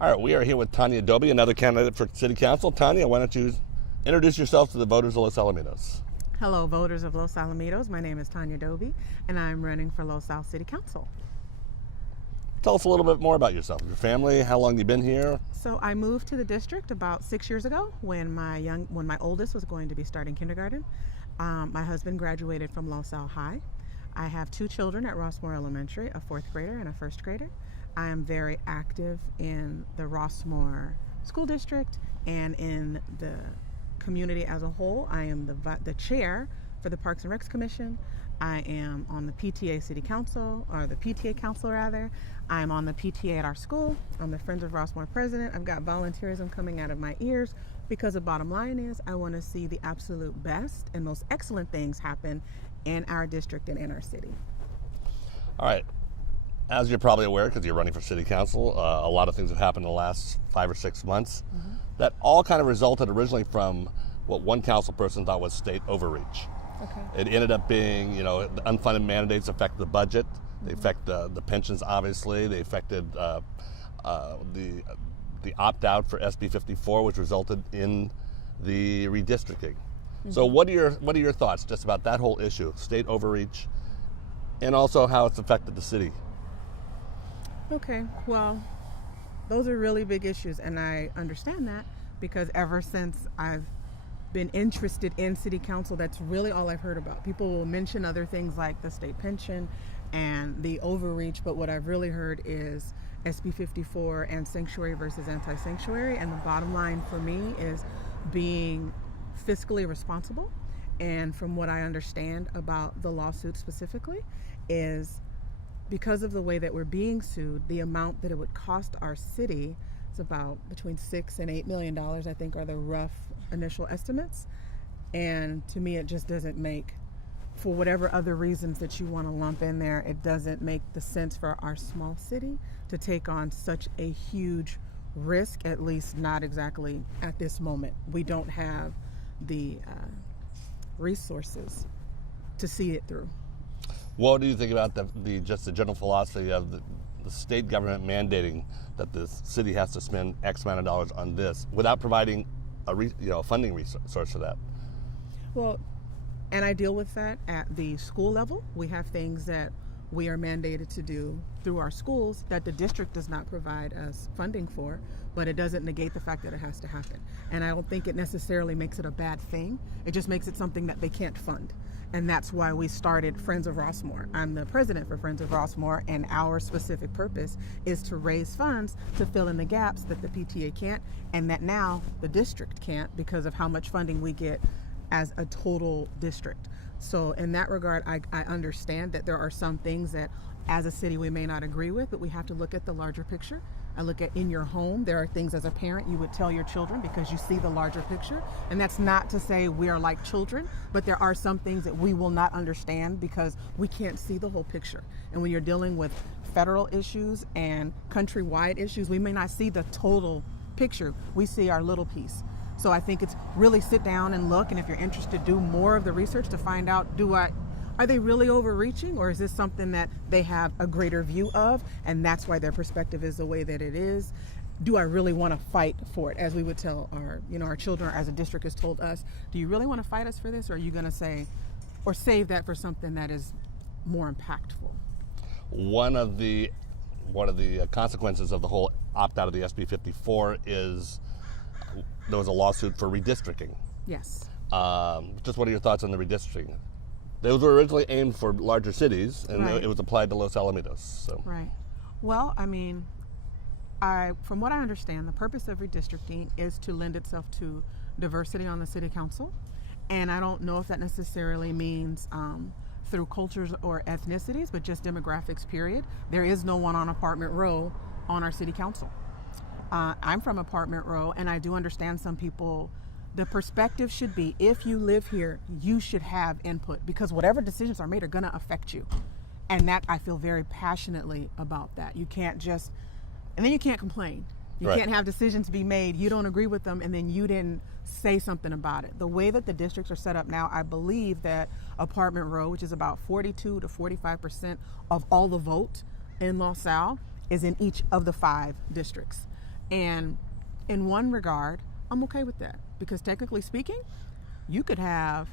All right, we are here with Tanya Doby, another candidate for City Council. Tanya, why don't you introduce yourself to the voters of Los Alamitos? Hello, voters of Los Alamitos. My name is Tanya Doby, and I'm running for Los Al City Council. Tell us a little bit more about yourself, your family, how long you've been here. So I moved to the district about 6 years ago when my oldest was going to be starting kindergarten. My husband graduated from Los Al High. I have two children at Rossmore Elementary, a fourth grader and a first grader. I am very active in the Rossmore School District and in the community as a whole. I am the chair for the Parks and Recs Commission. I am on the PTA City Council, or the PTA Council rather. I'm on the PTA at our school. I'm the Friends of Rossmore president. I've got volunteerism coming out of my ears because the bottom line is I want to see the absolute best and most excellent things happen in our district and in our city. All right. As you're probably aware, because you're running for City Council, a lot of things have happened in the last 5 or 6 months. That all kind of resulted originally from what one council person thought was state overreach. Okay. It ended up being, the unfunded mandates affect the budget. They affect the pensions, obviously. They affected the opt-out for SB 54, which resulted in the redistricting. So what are your thoughts just about that whole issue, state overreach, and also how it's affected the city? Okay, well, those are really big issues, and I understand that because ever since I've been interested in City Council, that's really all I've heard about. People will mention other things like the state pension and the overreach, but what I've really heard is SB 54 and sanctuary versus anti-sanctuary, and the bottom line for me is being fiscally responsible. And from what I understand about the lawsuit specifically is because of the way that we're being sued, the amount that it would cost our city is about between $6 and $8 million, I think, are the rough initial estimates. And to me, it just doesn't make, for whatever other reasons that you want to lump in there, it doesn't make the sense for our small city to take on such a huge risk, at least not exactly at this moment. We don't have the resources to see it through. What do you think about the general philosophy of the state government mandating that the city has to spend X amount of dollars on this without providing a funding resource for that? Well, and I deal with that at the school level. We have things that we are mandated to do through our schools that the district does not provide us funding for, but it doesn't negate the fact that it has to happen. And I don't think it necessarily makes it a bad thing. It just makes it something that they can't fund. And that's why we started Friends of Rossmore. I'm the president for Friends of Rossmore, and our specific purpose is to raise funds to fill in the gaps that the PTA can't, and that now the district can't because of how much funding we get as a total district. So in that regard, I understand that there are some things that as a city we may not agree with, but we have to look at the larger picture. I look at in your home, there are things as a parent you would tell your children because you see the larger picture. And that's not to say we are like children, but there are some things that we will not understand because we can't see the whole picture. And when you're dealing with federal issues and countrywide issues, we may not see the total picture. We see our little piece. So I think it's really sit down and look, and if you're interested, do more of the research to find out, are they really overreaching, or is this something that they have a greater view of, and that's why their perspective is the way that it is? Do I really want to fight for it? As we would tell our children, or as a district has told us, do you really want to fight us for this, or are you going to say, or save that for something that is more impactful? One of the consequences of the whole opt-out of the SB 54 is there was a lawsuit for redistricting. Yes. Just what are your thoughts on the redistricting? Those were originally aimed for larger cities, and Right. It was applied to Los Alamitos. So. Right. Well, I mean, from what I understand, the purpose of redistricting is to lend itself to diversity on the city council. And I don't know if that necessarily means through cultures or ethnicities, but just demographics, period. There is no one on Apartment Row on our city council. I'm from Apartment Row, and I do understand some people, the perspective should be, if you live here, you should have input, because whatever decisions are made are going to affect you. And that, I feel very passionately about that. You can't just, and then you can't complain. You Right. can't have decisions be made, you don't agree with them, and then you didn't say something about it. The way that the districts are set up now, I believe that Apartment Row, which is about 42 to 45% of all the vote in Los Al, is in each of the 5 districts. And in one regard, I'm okay with that, because technically speaking, you could have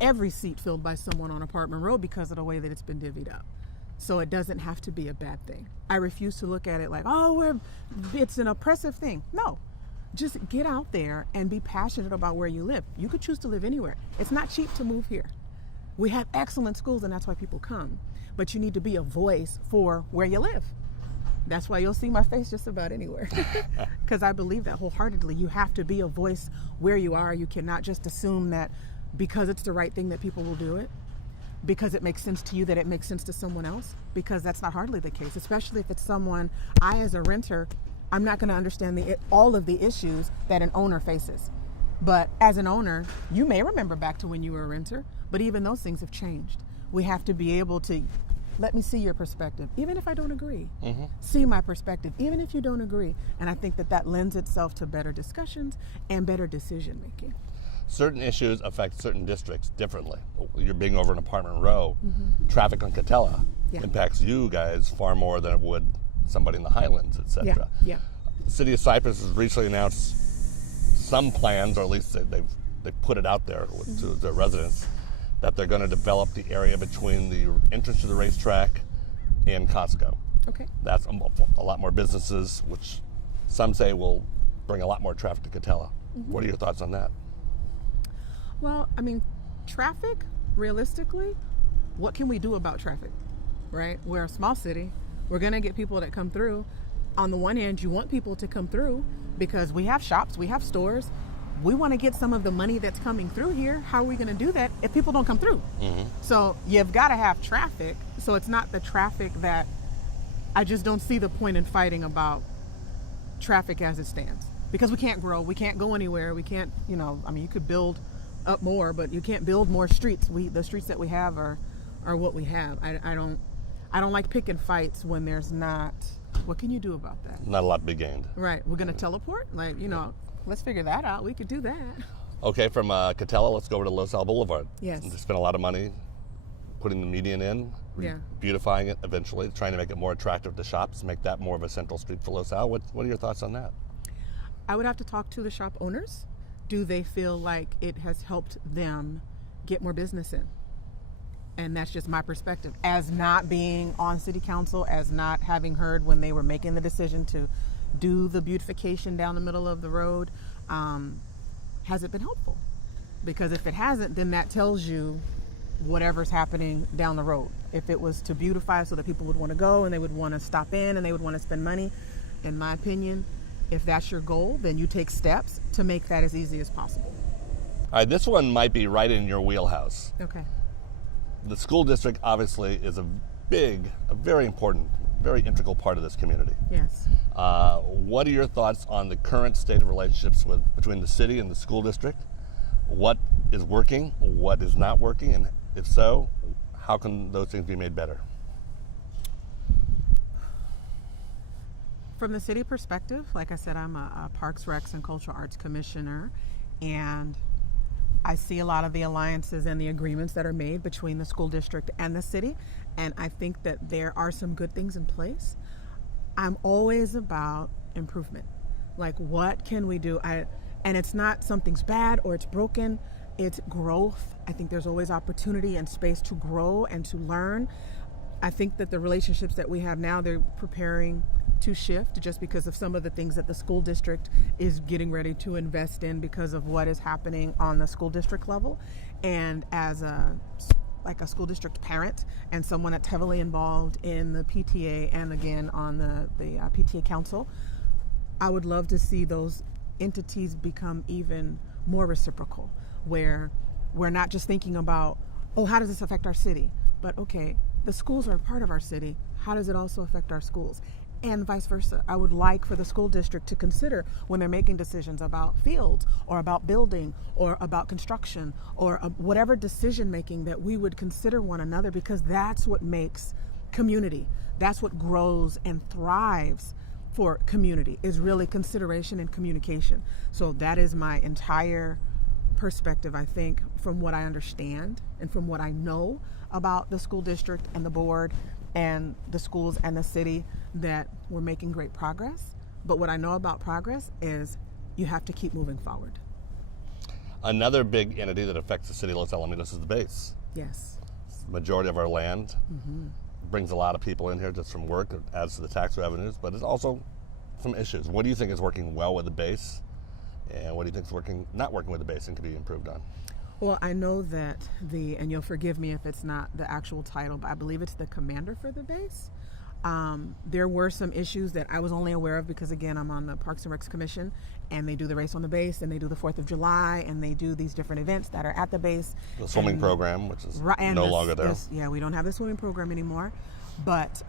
every seat filled by someone on Apartment Road because of the way that it's been divvied up. So it doesn't have to be a bad thing. I refuse to look at it like, oh, it's an oppressive thing. No, just get out there and be passionate about where you live. You could choose to live anywhere. It's not cheap to move here. We have excellent schools, and that's why people come. But you need to be a voice for where you live. That's why you'll see my face just about anywhere. Because I believe that wholeheartedly. You have to be a voice where you are. You cannot just assume that because it's the right thing that people will do it, because it makes sense to you that it makes sense to someone else, because that's not hardly the case, especially if it's someone, I as a renter, I'm not going to understand all of the issues that an owner faces. But as an owner, you may remember back to when you were a renter, but even those things have changed. We have to be able to, let me see your perspective, even if I don't agree. See my perspective, even if you don't agree. And I think that lends itself to better discussions and better decision making. Certain issues affect certain districts differently. You're being over in Apartment Row. Traffic on Catella impacts you guys far more than it would somebody in the Highlands, etc. Yeah. The city of Cypress has recently announced some plans, or at least they've put it out there to their residents, that they're going to develop the area between the entrance to the racetrack and Costco. Okay. That's a lot more businesses, which some say will bring a lot more traffic to Catella. What are your thoughts on that? Well, I mean, traffic, realistically, what can we do about traffic, right? We're a small city. We're going to get people that come through. On the one hand, you want people to come through because we have shops, we have stores. We want to get some of the money that's coming through here. How are we going to do that if people don't come through? So you've got to have traffic. So it's not the traffic that, I just don't see the point in fighting about traffic as it stands. Because we can't grow, we can't go anywhere, we can't, you could build up more, but you can't build more streets. The streets that we have are what we have. I don't like picking fights when there's not. What can you do about that? Not a lot to be gained. Right. We're going to teleport? Let's figure that out. We could do that. Okay, from Catella, let's go over to Los Al Boulevard. Yes. They spent a lot of money putting the median in, beautifying it eventually, trying to make it more attractive to shops, make that more of a central street for Los Al. What are your thoughts on that? I would have to talk to the shop owners. Do they feel like it has helped them get more business in? And that's just my perspective. As not being on city council, as not having heard when they were making the decision to do the beautification down the middle of the road, has it been helpful? Because if it hasn't, then that tells you whatever's happening down the road. If it was to beautify so that people would want to go and they would want to stop in and they would want to spend money, in my opinion, if that's your goal, then you take steps to make that as easy as possible. All right, this one might be right in your wheelhouse. Okay. The school district obviously is a very important, very integral part of this community. Yes. What are your thoughts on the current state of relationships between the city and the school district? What is working? What is not working? And if so, how can those things be made better? From the city perspective, like I said, I'm a Parks, Recs, and Cultural Arts Commissioner, and I see a lot of the alliances and the agreements that are made between the school district and the city, and I think that there are some good things in place. I'm always about improvement. Like, what can we do? And it's not something's bad or it's broken, it's growth. I think there's always opportunity and space to grow and to learn. I think that the relationships that we have now, they're preparing to shift just because of some of the things that the school district is getting ready to invest in because of what is happening on the school district level. And as a school district parent and someone that's heavily involved in the PTA and again on the PTA council, I would love to see those entities become even more reciprocal, where we're not just thinking about, oh, how does this affect our city? But okay, the schools are a part of our city. How does it also affect our schools? And vice versa. I would like for the school district to consider when they're making decisions about fields or about building or about construction or whatever decision making, that we would consider one another, because that's what makes community. That's what grows and thrives for community, is really consideration and communication. So that is my entire perspective, I think, from what I understand and from what I know about the school district and the board and the schools and the city, that we're making great progress, But what I know about progress is you have to keep moving forward. Another big entity that affects the city of Los Alamitos is the base. Yes. The majority of our land brings a lot of people in here just from work, it adds to the tax revenues, but it's also some issues. What do you think is working well with the base, and what do you think is not working with the base and can be improved on? Well, I know that and you'll forgive me if it's not the actual title, but I believe it's the commander for the base. There were some issues that I was only aware of because, again, I'm on the Parks and Recs Commission, and they do the race on the base, and they do the 4th of July, and they do these different events that are at the base. The swimming program, which is no longer there. Yeah, we don't have the swimming program anymore. But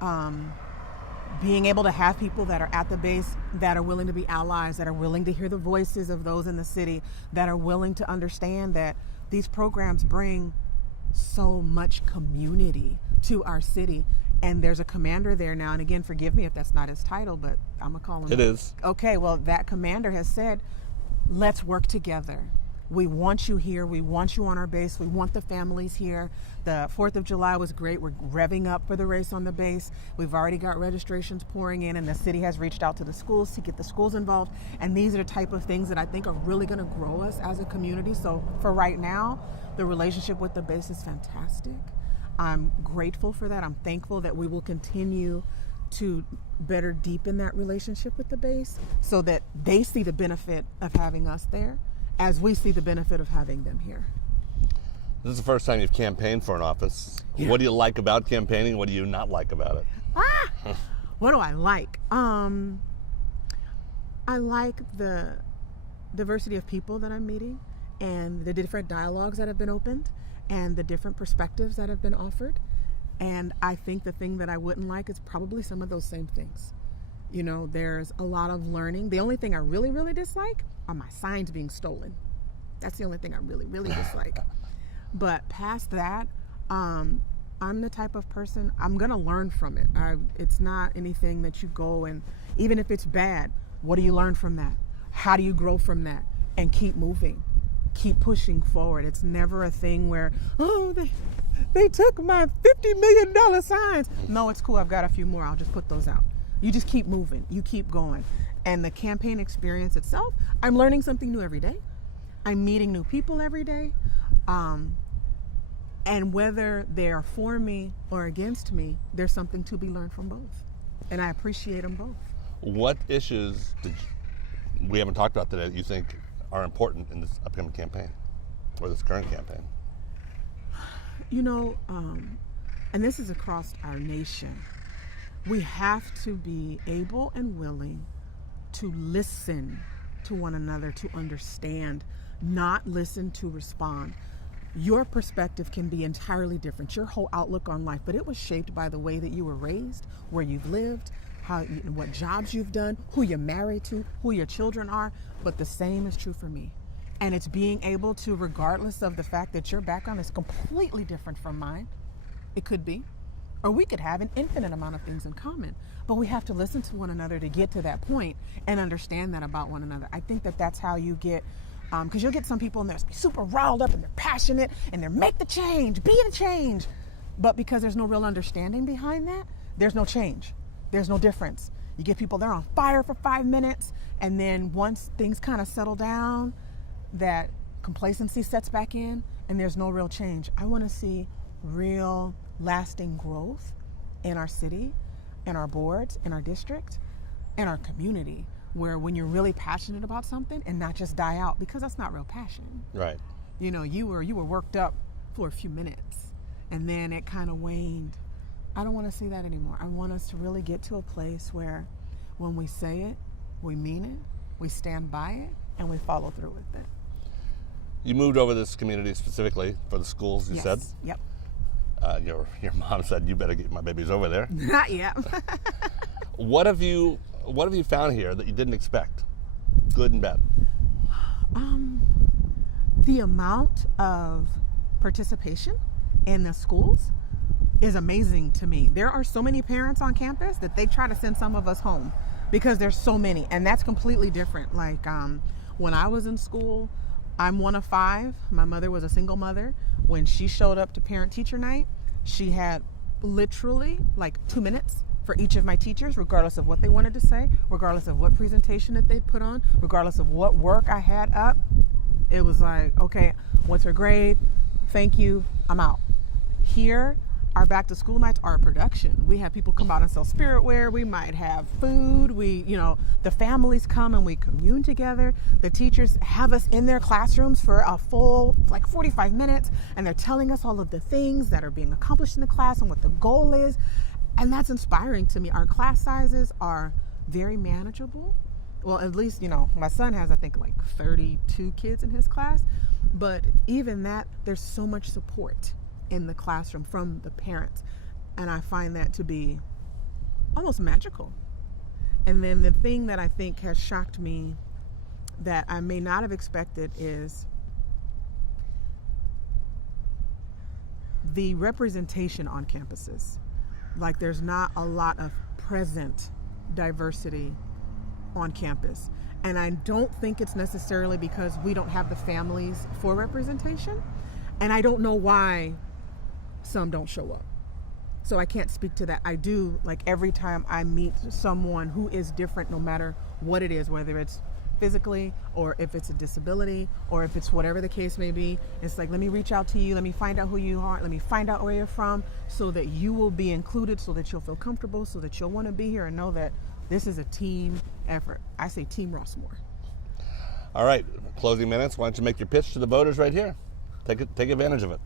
being able to have people that are at the base that are willing to be allies, that are willing to hear the voices of those in the city, that are willing to understand that these programs bring so much community to our city. And there's a commander there now, and again, forgive me if that's not his title, but I'm gonna call him. It is. Okay, well, that commander has said, let's work together. We want you here. We want you on our base. We want the families here. The 4th of July was great. We're revving up for the race on the base. We've already got registrations pouring in, and the city has reached out to the schools to get the schools involved. And these are the type of things that I think are really gonna grow us as a community. So for right now, the relationship with the base is fantastic. I'm grateful for that. I'm thankful that we will continue to better deepen that relationship with the base so that they see the benefit of having us there as we see the benefit of having them here. This is the first time you've campaigned for an office. Yeah. What do you like about campaigning? What do you not like about it? What do I like? I like the diversity of people that I'm meeting and the different dialogues that have been opened and the different perspectives that have been offered. And I think the thing that I wouldn't like is probably some of those same things. You know, there's a lot of learning. The only thing I really, really dislike are my signs being stolen. That's the only thing I really, really dislike. But past that, I'm the type of person, I'm gonna learn from it. It's not anything that you go and, even if it's bad, what do you learn from that? How do you grow from that? And keep moving. Keep pushing forward. It's never a thing where, oh, they took my $50 million signs. No, it's cool. I've got a few more. I'll just put those out. You just keep moving. You keep going. And the campaign experience itself, I'm learning something new every day. I'm meeting new people every day. And whether they're for me or against me, there's something to be learned from both. And I appreciate them both. What issues we haven't talked about today that you think are important in this upcoming campaign or this current campaign? You know, and this is across our nation, we have to be able and willing to listen to one another, to understand, not listen to respond. Your perspective can be entirely different, your whole outlook on life, but it was shaped by the way that you were raised, where you've lived, what jobs you've done, who you're married to, who your children are. But the same is true for me. And it's being able to, regardless of the fact that your background is completely different from mine, it could be, or we could have an infinite amount of things in common, but we have to listen to one another to get to that point and understand that about one another. I think that that's how you get, because you'll get some people and they're super riled up and they're passionate and they're make the change, be the change. But because there's no real understanding behind that, there's no change. There's no difference. You get people, they're on fire for 5 minutes, and then once things kind of settle down, that complacency sets back in, and there's no real change. I want to see real, lasting growth in our city, in our boards, in our district, in our community, where when you're really passionate about something and not just die out, because that's not real passion. Right. You know, you were worked up for a few minutes, and then it kind of waned. I don't want to see that anymore. I want us to really get to a place where when we say it, we mean it, we stand by it, and we follow through with it. You moved over this community specifically for the schools, you said? Yep. Your mom said, you better get my babies over there. Not yet. What have you found here that you didn't expect, good and bad? The amount of participation in the schools is amazing to me. There are so many parents on campus that they try to send some of us home because there's so many, and that's completely different. Like when I was in school, I'm one of 5. My mother was a single mother. When she showed up to parent-teacher night, she had literally like 2 minutes for each of my teachers, regardless of what they wanted to say, regardless of what presentation that they put on, regardless of what work I had up. It was like, okay, what's her grade? Thank you, I'm out. Here, our back to school nights are a production. We have people come out and sell spirit wear. We might have food. The families come and we commune together. The teachers have us in their classrooms for a full 45 minutes, and they're telling us all of the things that are being accomplished in the class and what the goal is. And that's inspiring to me. Our class sizes are very manageable. Well, at least, my son has, I think, 32 kids in his class. But even that, there's so much support in the classroom from the parents. And I find that to be almost magical. And then the thing that I think has shocked me that I may not have expected is the representation on campuses. There's not a lot of present diversity on campus. And I don't think it's necessarily because we don't have the families for representation. And I don't know why some don't show up. So I can't speak to that. I do, every time I meet someone who is different, no matter what it is, whether it's physically or if it's a disability or if it's whatever the case may be, it's let me reach out to you, let me find out who you are, let me find out where you're from, so that you will be included, so that you'll feel comfortable, so that you'll want to be here and know that this is a team effort. I say Team Rossmore. All right, closing minutes. Why don't you make your pitch to the voters right here? Take advantage of it.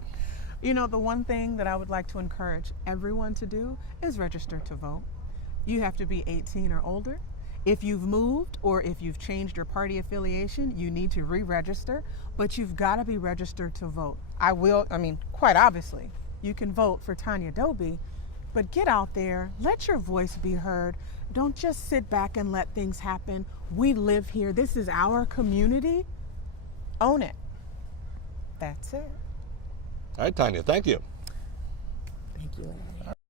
The one thing that I would like to encourage everyone to do is register to vote. You have to be 18 or older. If you've moved or if you've changed your party affiliation, you need to re-register, but you've got to be registered to vote. Quite obviously, you can vote for Tanya Doby, but get out there, let your voice be heard. Don't just sit back and let things happen. We live here. This is our community. Own it. That's it. All right, Tanya, thank you. Thank you, Larry.